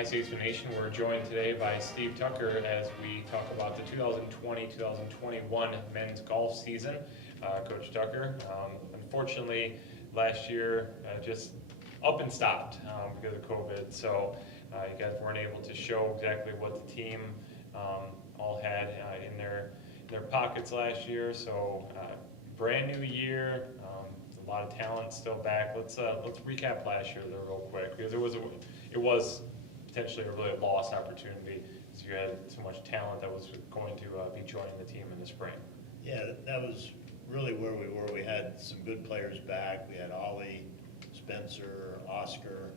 Hi, Statesman Nation. We're joined today by Steve Tucker as we talk about the 2020-2021 men's golf season. Coach Tucker, unfortunately, last year just up and stopped because of COVID. So you guys weren't able to show exactly what the team all had in their pockets last year. So brand new year. A lot of talent still back. Let's recap last year though real quick, because it was potentially a really lost opportunity because you had so much talent that was going to be joining the team in the spring. Yeah, that was really where we were. We had some good players back. We had Ollie, Spencer, Oscar,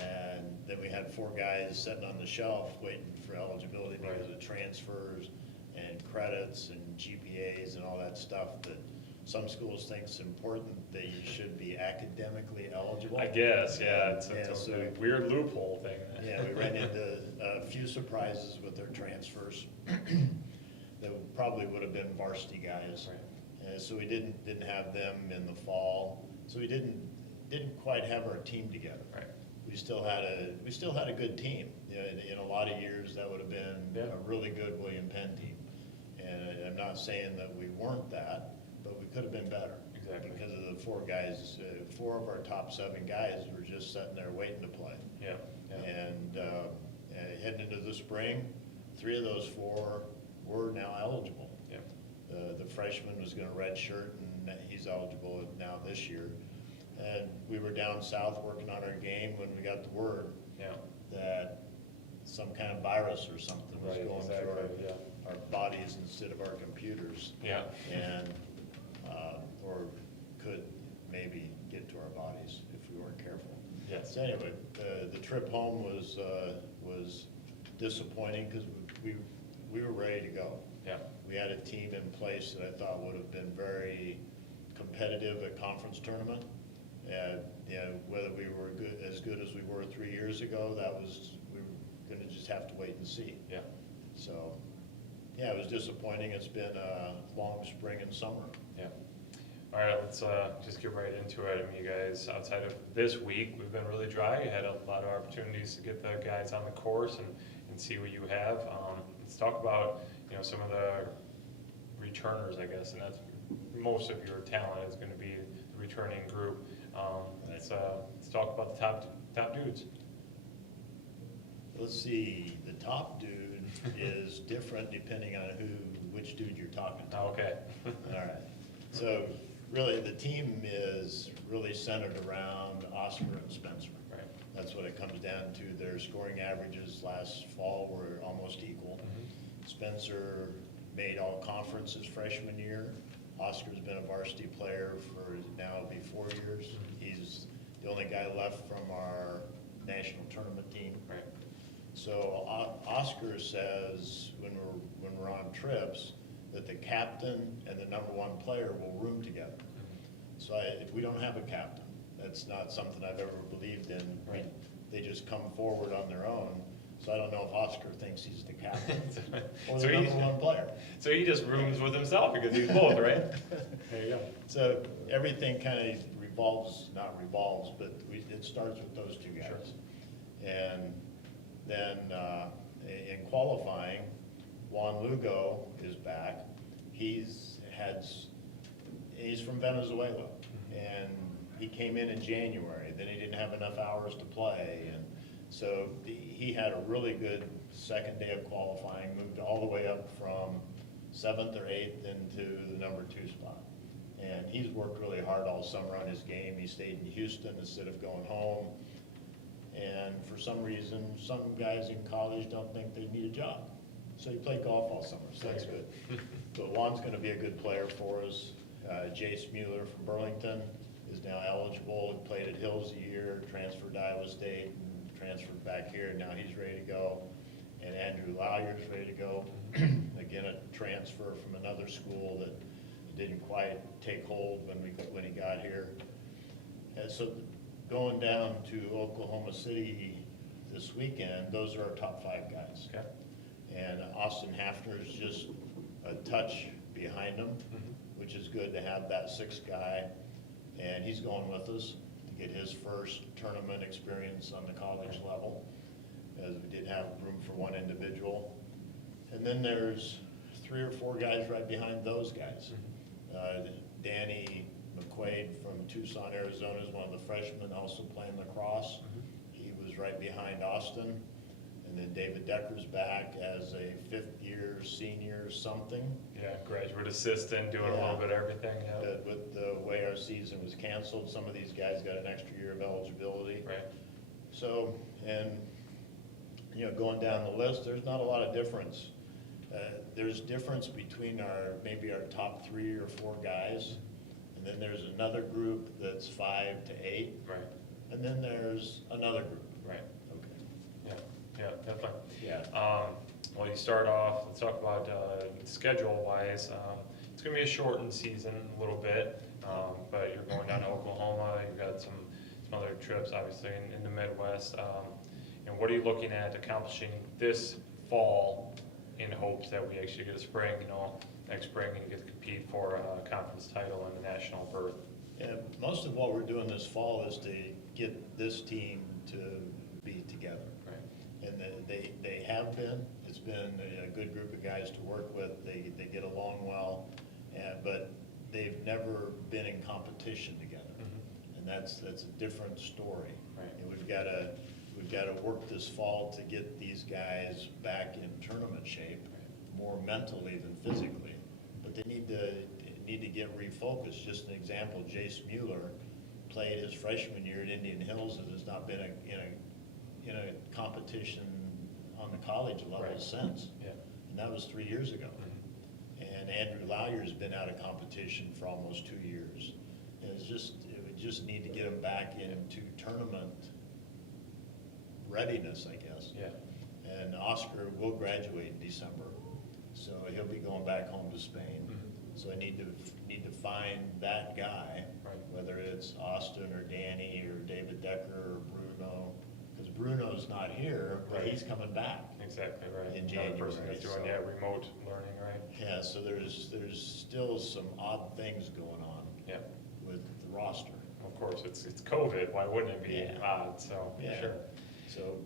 and then we had 4 guys sitting on the shelf waiting for eligibility because of transfers and credits and GPAs and all that stuff that some schools think it's important that you should be academically eligible. I guess, yeah, it's a weird loophole thing. Yeah, we ran into a few surprises with their transfers that probably would have been varsity guys. Right. So we didn't have them in the fall. So we didn't quite have our team together. Right. We still had a good team. You know, in a lot of years, that would have been a really good William Penn team. And I'm not saying that we weren't that, but we could have been better. Exactly. Because of the 4 guys, 4 of our top 7 guys were just sitting there waiting to play. Yeah. And heading into the spring, 3 of those 4 were now eligible. Yeah. The freshman was going to redshirt, and he's eligible now this year. And we were down south working on our game when we got the word that some kind of virus or something was going through our bodies instead of our computers. Yeah. And or could maybe get to our bodies if we weren't careful. Yes. So anyway, the trip home was disappointing because we were ready to go. Yeah. We had a team in place that I thought would have been very competitive at conference tournament. You know, whether we were as good as we were 3 years ago, we were going to just have to wait and see. Yeah. So, yeah, it was disappointing. It's been a long spring and summer. Yeah. All right, let's just get right into it. I mean, you guys, outside of this week, we've been really dry. You had a lot of opportunities to get the guys on the course and see what you have. Let's talk about, some of the returners, I guess, and that's most of your talent is going to be the returning group. Let's talk about the top dudes. Let's see, the top dude is different depending on which dude you're talking to. Oh, okay. All right. So really, the team is really centered around Oscar and Spencer. Right. That's what it comes down to. Their scoring averages last fall were almost equal. Mm-hmm. Spencer made all conferences freshman year. Oscar's been a varsity player for now it'll be 4 years. He's the only guy left from our national tournament team. Right. So Oscar says when we're on trips that the captain and the #1 player will room together. So if we don't have a captain, that's not something I've ever believed in. Right. They just come forward on their own. So I don't know if Oscar thinks he's the captain or So the #1 player. So he just rooms with himself because he's both, right? There you go. So everything kind of not revolves, but it starts with those 2 guys. Sure. And then in qualifying, Juan Lugo is back. He's from Venezuela, and he came in January. Then he didn't have enough hours to play, and so he had a really good second day of qualifying. Moved all the way up from 7th or 8th into the #2 spot. And he's worked really hard all summer on his game. He stayed in Houston instead of going home. And for some reason, some guys in college don't think they need a job. So he played golf all summer, so that's good. But Juan's going to be a good player for us. Jace Mueller from Burlington is now eligible. He played at Hills a year, transferred to Iowa State, and transferred back here. Now he's ready to go. And Andrew Lawyer's ready to go. Again, a transfer from another school that didn't quite take hold when he got here. And so going down to Oklahoma City this weekend, those are our top 5 guys. Okay. And Austin Hafner is just a touch behind him, which is good to have that 6th guy. And he's going with us to get his first tournament experience on the college level. as we did have room for one individual. And then there's 3 or 4 guys right behind those guys. Danny McQuaid from Tucson, Arizona is one of the freshmen also playing lacrosse. He was right behind Austin. And then David Decker's back as a 5th year senior something. Yeah, graduate assistant, doing a little bit of everything, yeah. But with the way our season was canceled, some of these guys got an extra year of eligibility. Right. So, and, you know, going down the list, there's not a lot of difference. There's difference between maybe our top 3 or 4 guys, and then there's another group that's 5 to 8. Right. And then there's another group. Right. Okay. Yeah, definitely. Yeah. Well, you start off, let's talk about schedule-wise. It's going to be a shortened season a little bit, but you're going down to Oklahoma. You've got some other trips, obviously, in the Midwest. And what are you looking at accomplishing this fall in hopes that we actually get a spring, next spring, and you get to compete for a conference title and a national berth? Yeah, most of what we're doing this fall is to get this team to be together. Right. And they have been. It's been a good group of guys to work with. They get along well, but they've never been in competition together. And that's a different story. Right. And we've got to work this fall to get these guys back in tournament shape, more mentally than physically. But they need to get refocused. Just an example: Jace Mueller played his freshman year at Indian Hills and has not been in a competition on the college level since. Yeah. And that was 3 years ago. And Andrew Lawyer's been out of competition for almost 2 years. And we just need to get him back into tournament readiness, I guess. Yeah. And Oscar will graduate in December, so he'll be going back home to Spain. So I need to find that guy, whether it's Austin or Danny or David Decker or Bruno, because Bruno's not here, but he's coming back. Exactly, right. In Another January. person that's doing remote learning, right? Yeah, so there's still some odd things going on with the roster. Of course, it's COVID, why wouldn't it be odd, so, sure. So,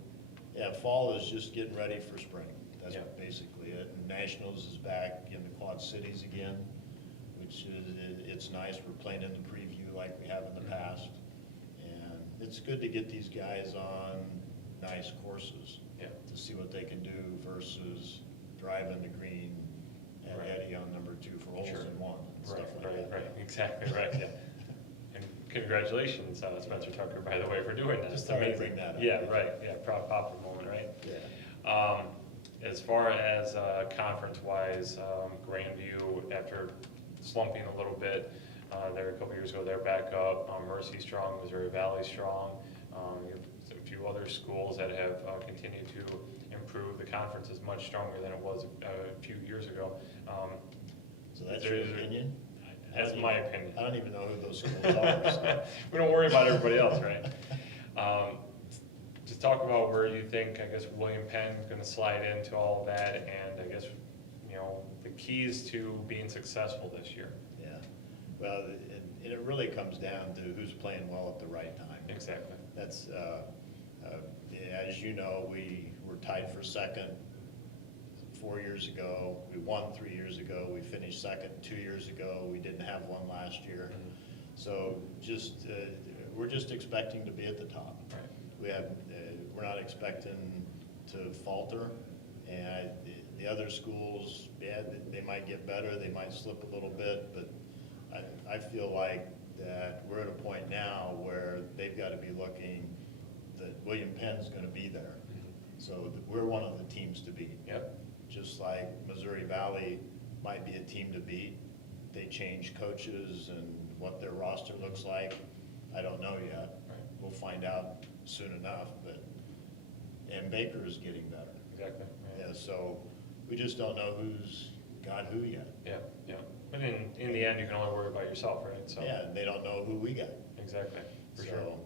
fall is just getting ready for spring. That's Yeah. basically it. And Nationals is back in the Quad Cities again, which it's nice. We're playing in the preview like we have in the past. And it's good to get these guys on nice courses to see what they can do versus driving the green at Eddie on number 2 for holes in 1 and stuff like that. Right, exactly, right, yeah. And congratulations, Spencer Tucker, by the way, for doing that. Just thought I'd bring that up. Yeah, right, proud papa moment, right? Yeah. As far as conference-wise, Grandview, after slumping a little bit there a couple years ago, they're back up. Mercy strong, Missouri Valley strong. You have a few other schools that have continued to improve. The conference is much stronger than it was a few years ago. So that's your opinion? That's my opinion. I don't even know who those schools are. So. We don't worry about everybody else, right? Just talk about where you think, I guess, William Penn is going to slide into all of that, and I guess, the keys to being successful this year. Yeah. Well, it really comes down to who's playing well at the right time. Exactly. That's, as you know, we were tied for second 4 years ago. We won 3 years ago. We finished second 2 years ago. We didn't have one last year. So we're just expecting to be at the top. Right. We're not expecting to falter. And the other schools, they might get better. They might slip a little bit, but I feel like that we're at a point now where they've got to be looking that William Penn's going to be there. So we're one of the teams to beat. Yep. Just like Missouri Valley might be a team to beat. They change coaches and what their roster looks like. I don't know yet. Right. We'll find out soon enough. And Baker is getting better. Exactly. Right. Yeah. So we just don't know who's got who yet. Yeah. But in the end, you can only worry about yourself, right? So. Yeah. They don't know who we got. Exactly. For sure.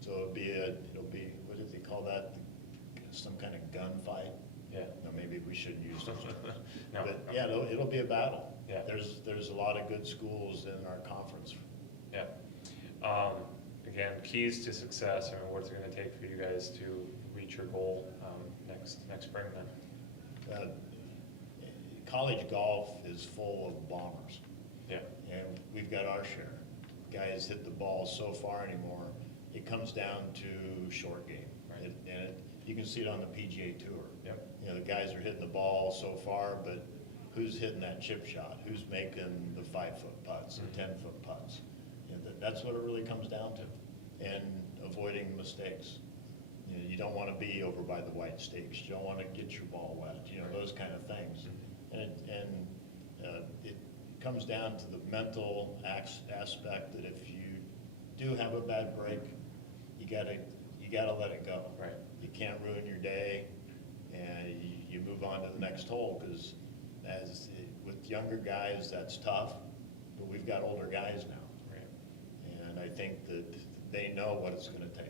So it'll be what do they call that? Some kind of gunfight. Yeah. No, maybe we shouldn't use those. No. But yeah, it'll be a battle. Yeah. There's a lot of good schools in our conference. Yeah. Again, keys to success. What's it going to take for you guys to reach future goal next spring then? College golf is full of bombers, Yeah. and we've got our share. Guys hit the ball so far anymore, it comes down to short game. Right. You can see it on the PGA Tour. Yep. You know, the guys are hitting the ball so far, but who's hitting that chip shot? Who's making the 5-foot putts and 10-foot putts? You know, that's what it really comes down to, and avoiding mistakes. You know, you don't want to be over by the white stakes. You don't want to get your ball wet. You know, those kind of things. And it comes down to the mental aspect that if you do have a bad break, you gotta let it go. Right. You can't ruin your day, and you move on to the next hole, because with younger guys, that's tough, but we've got older guys now. Right. And I think that they know what it's gonna take.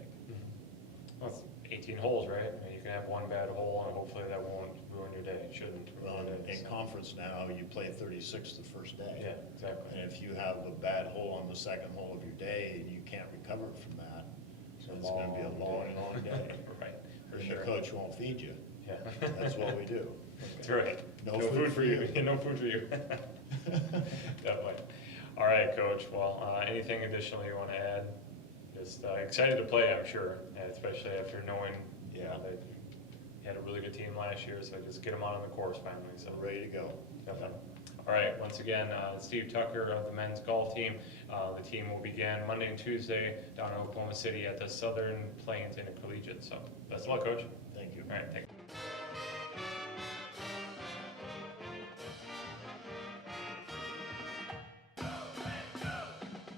Well, it's 18 holes, right? I mean, you can have one bad hole, and hopefully that won't ruin your day. It shouldn't ruin your day. In conference now, you play 36 the first day. Yeah, exactly. And if you have a bad hole on the second hole of your day, and you can't recover from that, so it's gonna be a long, long day. Right, for And sure. the coach won't feed you. Yeah. That's what we do. That's right. No food for you. No food for you. Definitely. All right, Coach. Well, anything additional you want to add? Just excited to play, I'm sure, and especially after knowing that you had a really good team last year, so just get them out on the course finally. So Ready to go. definitely. All right, once again, Steve Tucker of the men's golf team. The team will begin Monday and Tuesday down in Oklahoma City at the Southern Plains Intercollegiate. So best of luck, Coach. Thank you. All right, thanks.